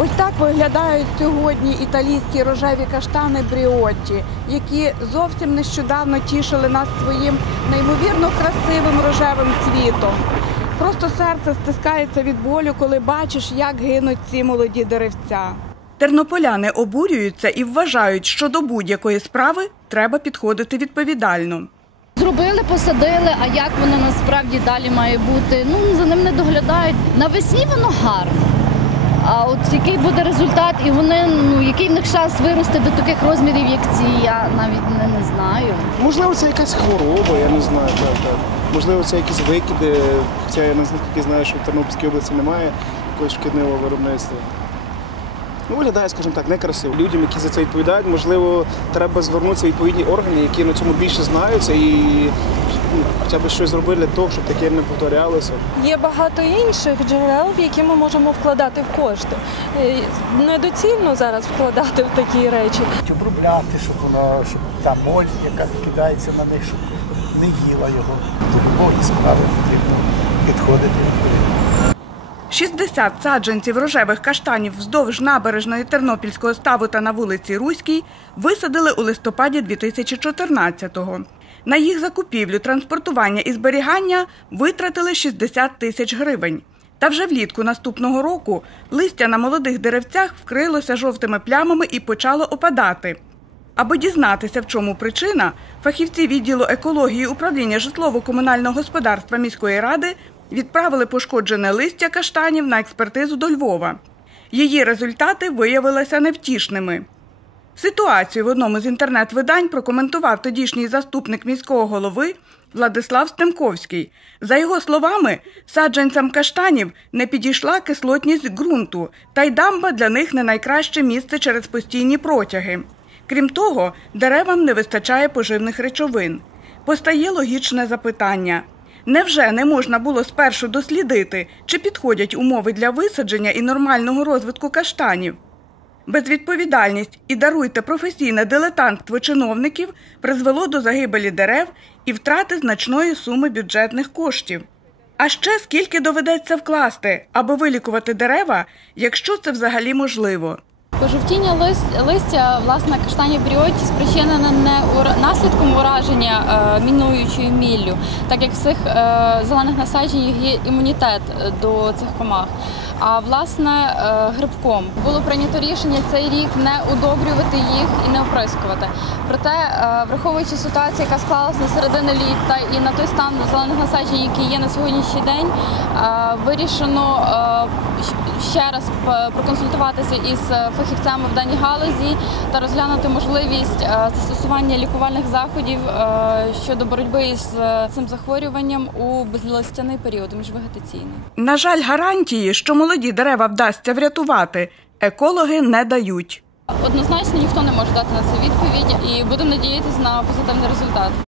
Ось так виглядають сьогодні італійські рожеві каштани бріотті, які зовсім нещодавно тішили нас своїм неймовірно красивим рожевим цвітом. Просто серце стискається від болю, коли бачиш, як гинуть ці молоді деревця. Тернополяни обурюються і вважають, що до будь-якої справи треба підходити відповідально. Зробили, посадили, а як воно насправді далі має бути? Ну за ним не доглядають. Навесні воно гарно. А от який буде результат, і вони ну який в них шанс вирости до таких розмірів, як ці, я навіть не, не знаю. Можливо, це якась хвороба, я не знаю. Так, так. Можливо, це якісь викиди. Хоча я наскільки знаю, що в Тернопільській області немає якогось шкідливого виробництва. Ну, виглядає, скажімо так, некрасиво. Людям, які за це відповідають, можливо, треба звернутися в відповідні органи, які на цьому більше знаються, і ну, хоча б щось зробити для того, щоб таке не повторялося. Є багато інших джерел, в які ми можемо вкладати в кошти. Е, Недоцільно зараз вкладати в такі речі. обробляти, щоб воно, щоб та моль, яка кидається на них, щоб не їла його. До любої справи потрібно підходити відповідно. 60 саджанців рожевих каштанів вздовж набережної Тернопільського ставу та на вулиці Руській висадили у листопаді 2014-го. На їх закупівлю, транспортування і зберігання витратили 60 тисяч гривень. Та вже влітку наступного року листя на молодих деревцях вкрилося жовтими плямами і почало опадати. Аби дізнатися, в чому причина, фахівці відділу екології управління житлово-комунального господарства міської ради відправили пошкоджене листя каштанів на експертизу до Львова. Її результати виявилися невтішними. Ситуацію в одному з інтернет-видань прокоментував тодішній заступник міського голови Владислав Стемковський. За його словами, саджанцям каштанів не підійшла кислотність ґрунту, та й дамба для них не найкраще місце через постійні протяги. Крім того, деревам не вистачає поживних речовин. Постає логічне запитання. Невже не можна було спершу дослідити, чи підходять умови для висадження і нормального розвитку каштанів? Безвідповідальність і даруйте професійне дилетантство чиновників призвело до загибелі дерев і втрати значної суми бюджетних коштів. А ще скільки доведеться вкласти, аби вилікувати дерева, якщо це взагалі можливо. Пожовтіння лис- листя власне каштанів бріоті спричинене не наслідком ураження е, мінуючою міллю, так як в цих е, зелених насаджень є імунітет е, до цих комах. А власне е, грибком було прийнято рішення цей рік не удобрювати їх і не оприскувати. Проте, е, враховуючи ситуацію, яка склалася на середини літа і на той стан зелених насаджень, який є на сьогоднішній день, е, вирішено ще раз проконсультуватися із фахівцями в даній галузі та розглянути можливість застосування лікувальних заходів щодо боротьби е, цим захворюванням у безлистяний період міжвегетаційний. На жаль, гарантії, що молоді дерева вдасться врятувати, екологи не дають. Однозначно ніхто не може дати на це відповідь, і будемо надіятися на позитивний результат.